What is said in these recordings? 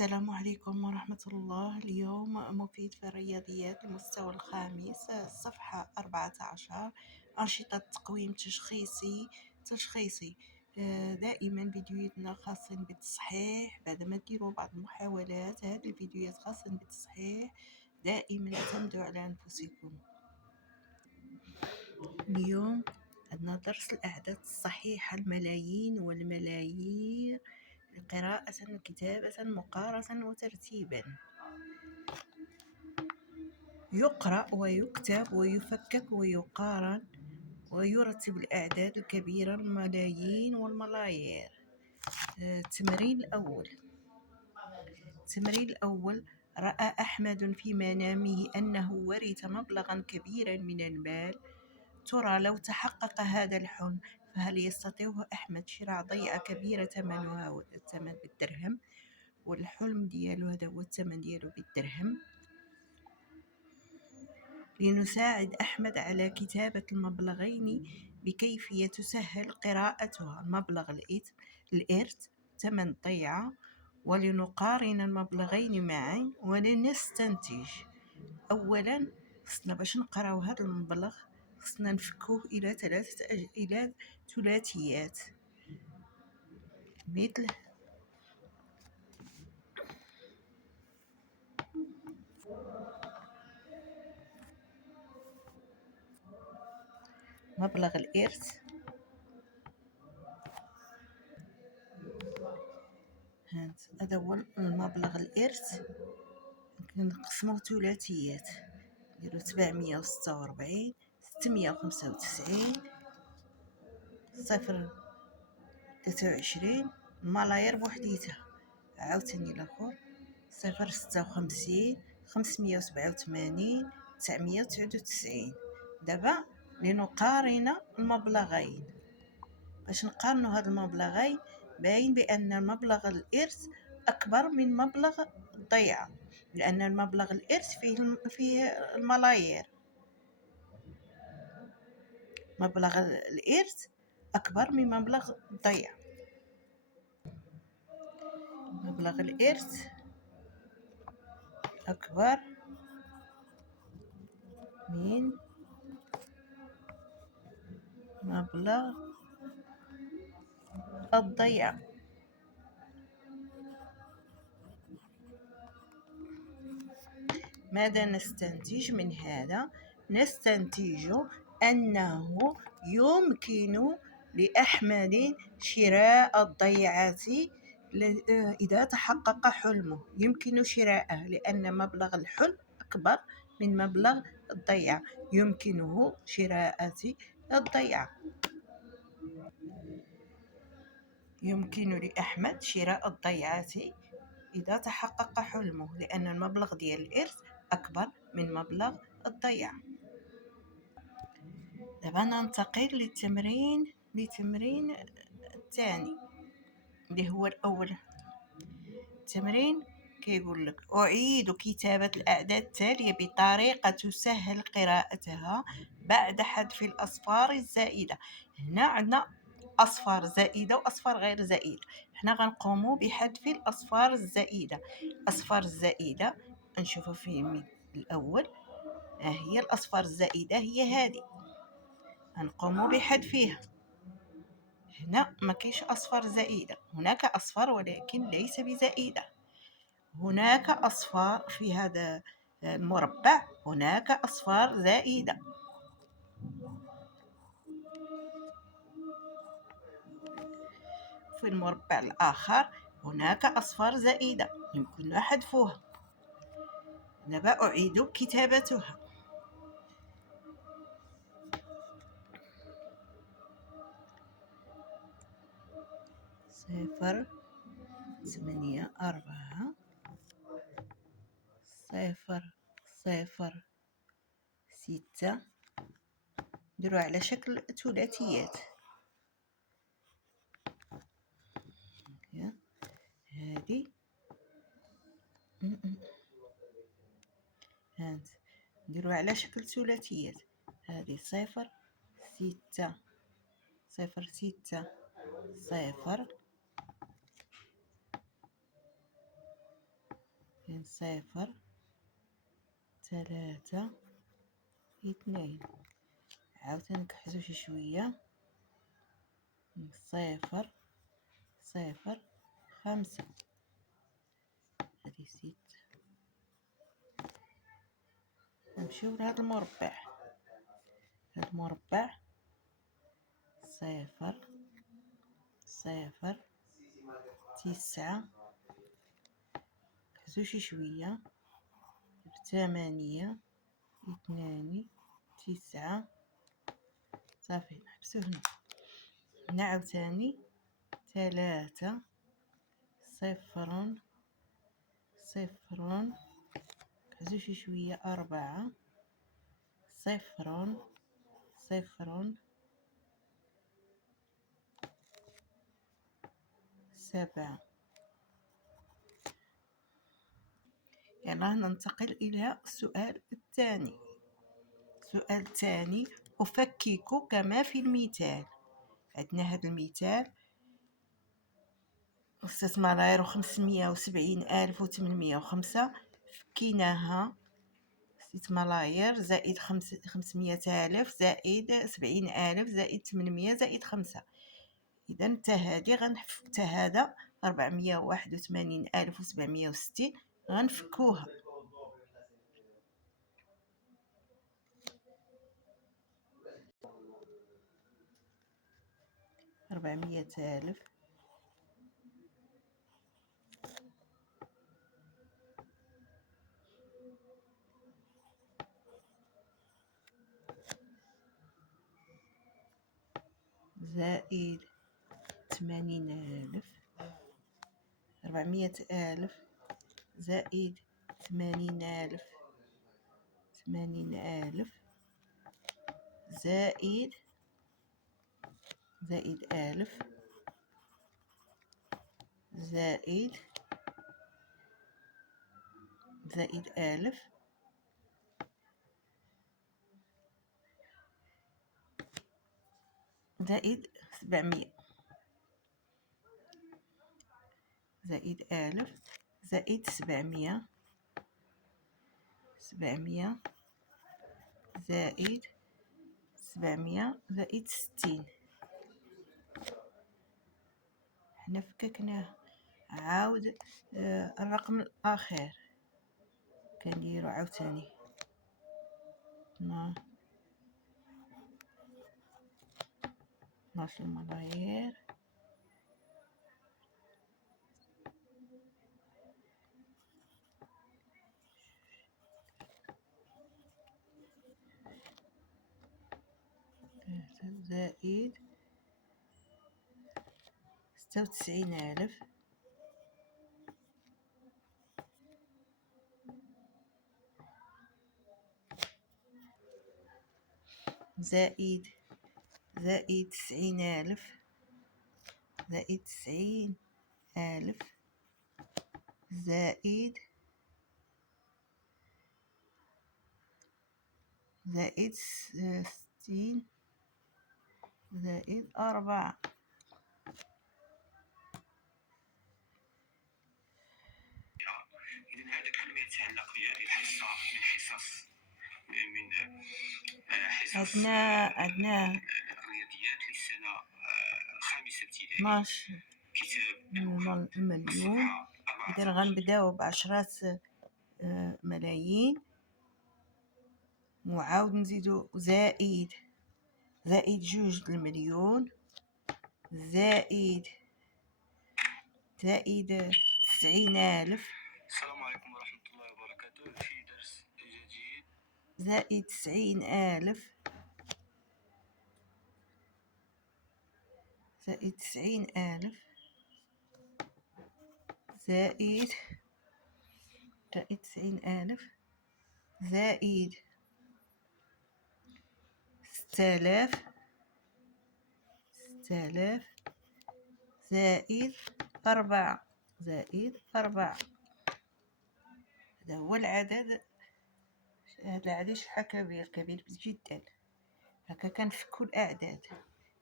السلام عليكم ورحمة الله. اليوم مفيد في الرياضيات المستوى الخامس الصفحة 14 أنشطة تقويم تشخيصي. دائما فيديوهاتنا خاصين بالتصحيح بعد ما ديروا بعض المحاولات. هذه الفيديوهات خاصين بالتصحيح، دائما اعتمدوا على أنفسكم. اليوم عندنا درس الأعداد الصحيحة، الملايين والملايير، قراءة كتابة مقارنة وترتيبا. يقرأ ويكتب ويفكك ويقارن ويرتب الأعداد الكبيرة، الملايين والملايير. التمرين الأول: رأى أحمد في منامه أنه ورث مبلغا كبيرا من المال. ترى لو تحقق هذا الحلم فهل يستطيع أحمد شراء ضيعة كبيرة ثمنها الثمن بالدرهم؟ والحلم ديالو هذا هو الثمن ديالو بالدرهم. لنساعد أحمد على كتابة المبلغين بكيفية تسهل قراءتها: المبلغ الإرث، ثمن الضيعة، ولنقارن المبلغين معا ولنستنتج. أولا خصنا باش نقراو هذا المبلغ خصنا نفكوه إلى إلى ثلاثيات، مثل مبلغ الإرث. هذا هو المبلغ الإرث، نقسموه ثلاثيات، نديرو 746 695 023. الملايير بوحديتها عاوتاني الاخر 056 587 999. دابا لنقارن المبلغين. باش نقارنوا هاد المبلغين باين بان مبلغ الارث اكبر من مبلغ الضيعه، لان المبلغ الارث فيه الملايير. مبلغ الارث اكبر من مبلغ الضيعه. مبلغ الارث اكبر من مبلغ الضيعه. ماذا نستنتج من هذا؟ نستنتج أنه يمكن لأحمد شراء الضيعة إذا تحقق حلمه. يمكن شراءه لأن مبلغ الحلم أكبر من مبلغ الضيعة. يمكنه شراء الضيعة. يمكن لأحمد شراء الضيعة إذا تحقق حلمه لأن المبلغ ديال الإرث أكبر من مبلغ الضيعة. دابا ننتقل للتمرين الثاني اللي هو الأول. التمرين كيقول لك: أعيد كتابة الأعداد التالية بطريقة تسهل قراءتها بعد حذف الأصفار الزائدة. هنا عندنا أصفار زائدة وأصفار غير زائدة. حنا غنقوموا بحذف الأصفار الزائدة. الأصفار الزائدة نشوفها في الأول، هي الأصفار الزائدة هي هذه، غنقوموا بحذفها. هنا ما كاينش أصفار زائدة، هناك أصفار ولكن ليس بزائدة. هناك أصفار في هذا المربع، هناك أصفار زائدة. في المربع الآخر هناك أصفار زائدة يمكن حذفها. دابا أعيد كتابتها. صفر 8 4 0 6. نديرو على شكل ثلاثيات. هذه نديرو على شكل ثلاثيات. هذه 0 6 0 6 0 كاين 0 3 2. عاوتاني نكحزو شي شوية. 0 0 5. هادي 6. نمشيو لهاد المربع. هاد المربع 0 0 9. نكحزو شي شوية. 8 2 9. صافي نحبسو هنا. هنا عاوتاني 3 0 0. نكحزو شي شوية. 4 0 0 7. يلا ننتقل إلى السؤال الثاني. السؤال الثاني: أفكك كما في المثال. عندنا هذا المثال: 6,570,805. فكيناها 6 ملاير زائد 500,000 زائد 70,000 زائد 800 زائد 5. إذا تا هادي تا هذا 481,760 غنفكوها. 400,000 زائد 80,000. 400,000 زائد 80,000 زائد 1000 زائد 1000 زائد 700 زائد 1000 زائد 700 زائد 700 زائد 60. حنا فككناه. عاود الرقم الأخير كنديرو عاوتاني 12 ملايير زائد 96,000 زائد 90,000 زائد 90,000 زائد 60 زائد 4. إذن هذا كان يتعلق بالحصة من حصص عندنا الرياضيات للسنة الخامسة ابتدائي 12 مليون. إذا غنبداو بعشرات ملايين وعاود نزيدو زائد 2 المليون زائد 90,000. السلام عليكم ورحمة الله وبركاته. في درس جديد. زائد 90,000 زائد 90,000 زائد 90,000 زائد 6,000 زائد 4 هذا هو العدد. هذا العدد شحال كبير جدا. هكا كنفكو الأعداد.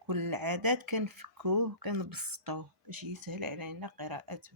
كل عدد كنفكوه كنبسطوه باش يسهل علينا قراءته.